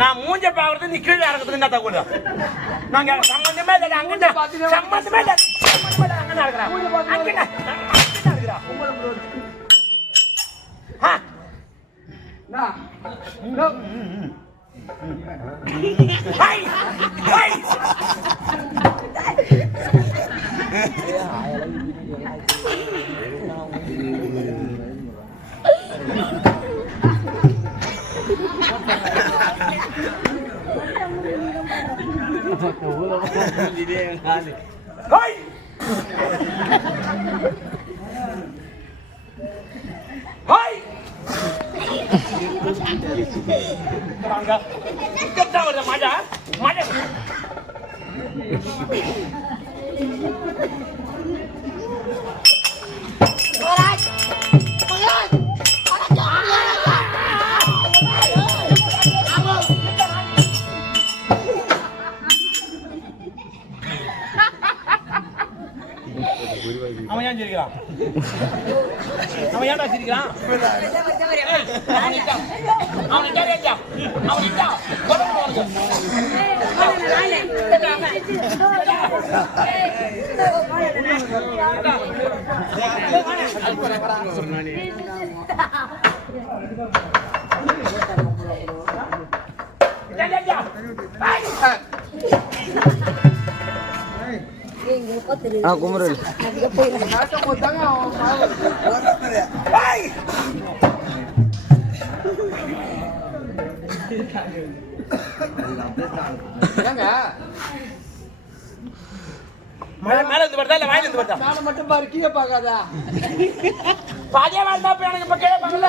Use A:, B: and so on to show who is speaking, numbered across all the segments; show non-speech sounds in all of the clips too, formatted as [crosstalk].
A: நான் மூஞ்ச பாக்குறது நீ கீழே இறக்குறதுக்கு என்ன தகுதா நாங்க சம்பந்தமே இல்லை அங்கிட்ட சம்பந்தமே இல்லை. அங்கே இருக்கிறேன் அங்கிட்ட அங்கிட்ட இருக்கிறேன் ஆ? no, no, no, வச்சுக்கிறான் Ah, ¿cómo era? போனது மழை மேல இருந்து வருதா? இல்ல வாயில இருந்து வருதா?
B: மேல மட்டும் பாரு கீழே பாக்காதா
A: பாதியா வாழ்ந்தா இப்ப எனக்கு இப்ப கீழே பாக்கல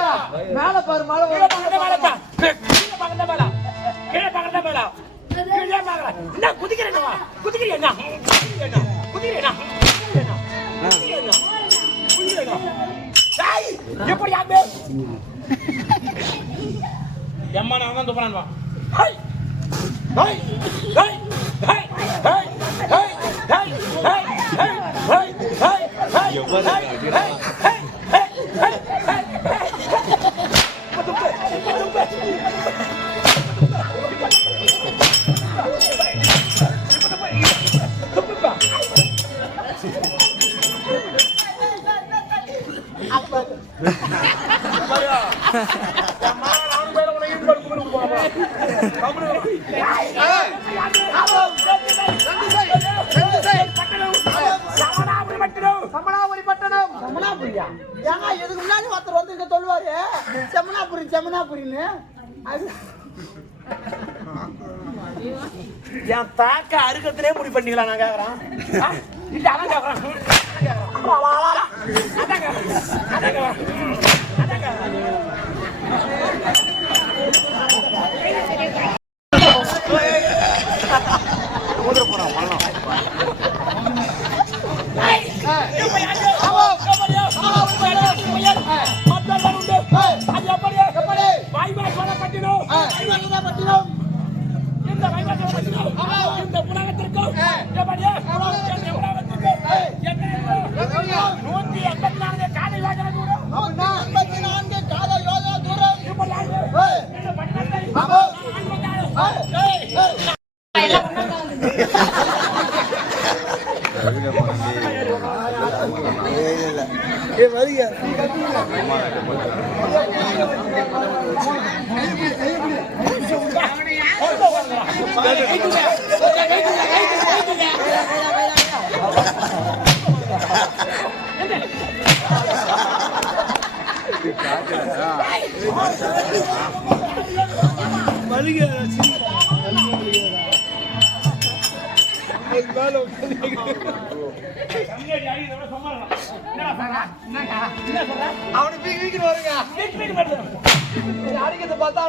B: மேல பாரு மழை
A: கீழே பாக்கல மேல கீழே பாக்கல கீழே பாக்கல மேல. கீழே பாக்கல என்ன குதிக்கிறேன்னா குதிக்கிறீ என்ன? குதிக்கிறேன்னா குதிக்கிறேன்னா குதிக்கிறேன்னா எப்படி ஆகுது? எம்மா நான் தான் துப்புறான் வா high high high high high high high high high high high high
B: சமணாபுரி பட்டணம் சமணாபுரியா ஏங்க இதுக்கு முன்னாடி ஒருத்தர் வந்து இங்க சொல்லுவாரு செமனாபுரி செமனாபுரின்னு அது
A: என் தாக்க அறுக்கத்திலே முடி பண்ணிக்கலாம் நான் கேக்குறேன் ஆ? இல்ல அதான் கேக்குறேன் அதான் கேக்குறேன். இந்த உலகத்திற்கும் நூத்தி எண்பத்தி நான்கு காலை யோஜனை தூரம் எண்பத்தி நான்கு காலை யோஜனை தூரம் ஏ வருங்க
B: அவனுக்கு வீட்டுக்கு வருங்க. அடிக்கிறத பார்த்தா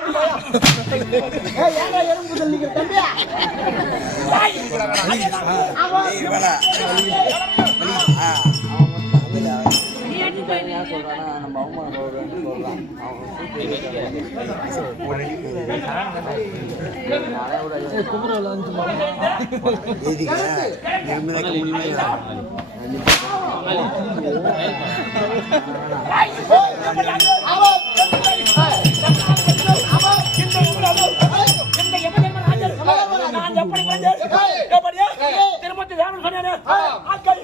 B: வேளாண் சொன்னேனே. ஆட்கள்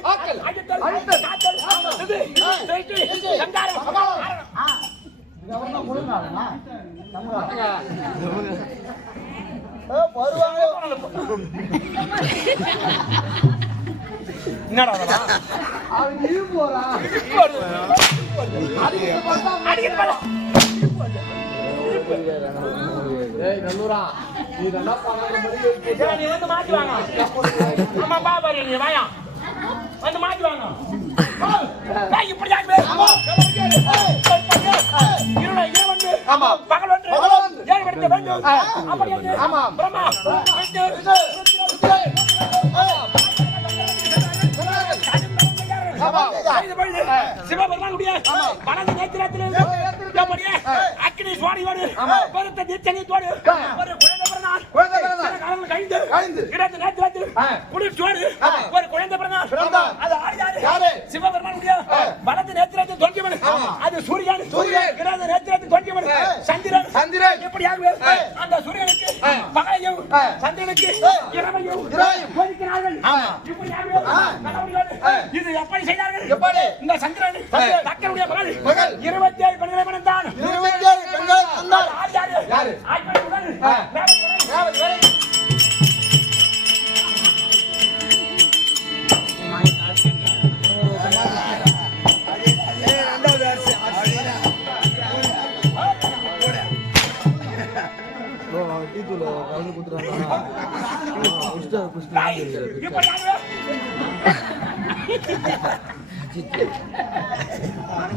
A: என்னடா வந்து மாத்தி வாங்க. ஆமா, பா பாரு, நீ வாயா. வந்து மாத்தி வாங்க. இப்படி வந்து. பகல் வந்து. ஏழு. பிரம்மா. சிவபெருமானுடைய வலது நேத்திரத்திலிருந்து அக்கினி சுவாடியோடு பருத்த தீட்சணியத்தோடு ஒரு குழந்தை பிறந்தார். சில காலங்கள் கழிந்து இடது நேத்திரத்தில் குளிர்ச்சியோடு ஒரு குழந்தை பிறந்தார். அது ஆடியாரு. சிவபெருமானுடைய வலது நேத்திரத்தில் தோன்றியவன். அது சூரியன். இடது நேத்திரத்தில் தோன்றியவன். சந்திரன். எப்படியாகவே அந்த சூரியனுக்கு பகலையும் சந்திரனுக்கு இரவையும் ஒதுக்கினார்கள் கடவுளோடு இது எப்படி செய்தார்கள் இந்த சந்திரன் தக்கனுடைய மகள். இருபத்தி ஏழு பெண்களை மணந்தான். யார்?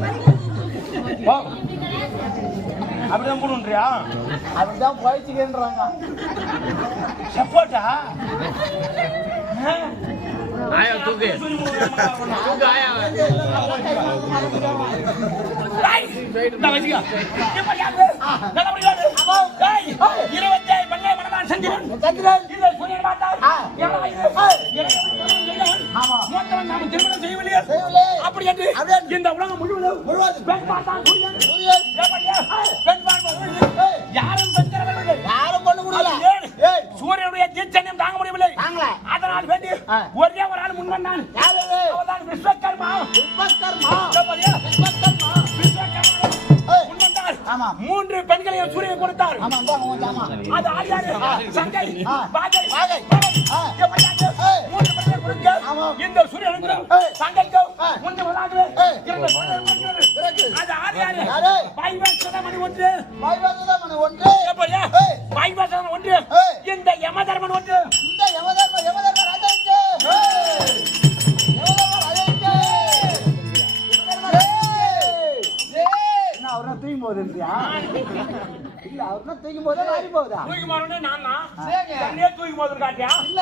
A: யாரு? ஆய்மணி முதல் ரேவதி வரை. தாய், இப்படியாகவே ஓ, அப்படிதான் போடுன்றியா
B: அவன்தான் போயிச்சுக்கேன்றாங்க
A: சப்போட்டா
B: சந்திரன் ஆ. ஆமா. செய்யவில்லை.
A: அப்படி என்று
B: அப்படி என்று.
A: இந்த உலகம் முழுவதும். பெண் பார்த்தான் சூரியன்? பெண்
B: ஏய்.
A: யாரும் பெண் தரவில்லை
B: யாரும் பண்ண முடியல
A: சூரியனுடைய தீட்சண்யம் தாங்க முடியவில்லை. அதனால் வேண்டி. ஒரே ஒரு ஆள் முன் வந்தான்? அவர்தான் விஸ்வகர்மா
B: விஸ்வகர்மா. விஸ்வகர்மா.
A: மூன்று பெண்களையும் சூரியன் கொடுத்தார். அது ஆடியாரு சங்கை. பாகை. மூன்று. இந்த. சங்கைக்கும்
B: ஏய்.
A: முந்தி.
B: பிறகு.
A: அது ஆடியாரு
B: யாரு?
A: பைவசனமணி ஒன்று
B: வைவகதமன் ஒன்று.
A: எப்படியா? பைவசனம் ஒன்று. இந்த யமதர்மன் ஒன்று
B: இந்த யமதர்ம யமதர்ம ராஜாவுக்கு. அவர்னா தூக்கும் போது இருந்தியா? இல்ல அவர்னா தூக்கும் போதா ஆடி போகுதா
A: தூக்கி மாறனே நான் தூக்கி போதும் காட்டியா
B: இல்ல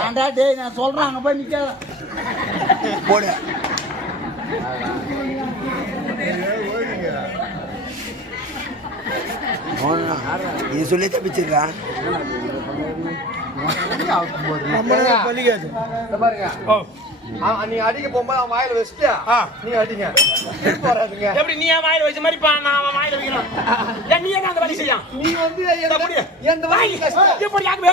B: ஏன்டா டேய் நான் சொல்றேன் அங்க போய் நிக்காத.
C: போடு. இது சொல்லி தப்பிச்சிருக்கா?
A: ஓ.
D: நீ அடிக்க போகும்போது அவன் வாயில வச்சுட்டியா?
A: ஆ.
D: நீ அடிங்க. வராதுங்க [laughs]
A: எப்படி நீ என் வாயில வச்ச மாதிரி பா, நான் அவன் வாயில வைக்கிறேன். ஏன் நீ என்ன அந்த வழி செய்யான்?
D: நீ வந்து. எந்த வாய்
A: எப்படி ஆகுது?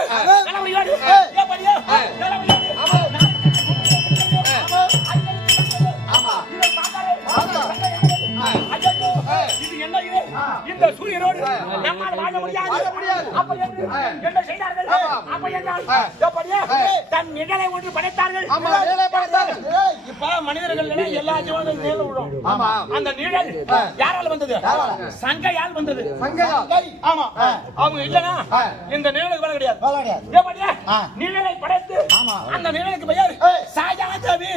A: இந்த சூரியனோடு நம்மால் வாழ முடியாது. அப்ப என்ன? செய்தார்கள்? அப்ப என்ன? தன் நிழலை ஒன்று படைத்தார்கள்.
D: ஆமா வேலை பார்த்தாங்க
B: ஏய்
A: இப்ப மனிதர்கள் எல்லா ஜீவனும் நிழல் விழும்.
D: ஆமா
A: அந்த நிழல் யாரால வந்தது சங்கையால் வந்தது ஆமா அவங்க இல்லனா இந்த நிழலுக்கு வேலை கிடையாது
B: வேலை கிடையாது.
A: எப்படியா?
B: ஆ.
A: நிழலை படைத்து
B: ஆமா.
A: அந்த நிழலுக்கு பெயர்
B: தாயா தேவி.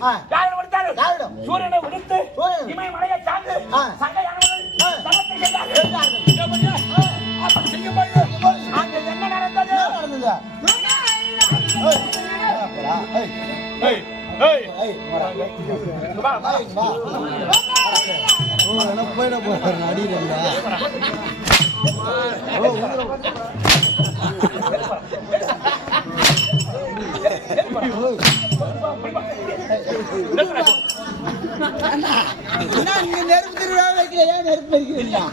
A: அந்த. யாரிடம் படைத்தார்?
B: யாரிடம்?
A: சூரியனை விடுத்து. இமயமலையை சார்ந்து.
B: போயிட போறாரு அடியில
A: நிறுத்துடா.
B: நெருப்பு திருவிழா வைக்கல ஏன் நெருப்பு வைக்கிறீங்களா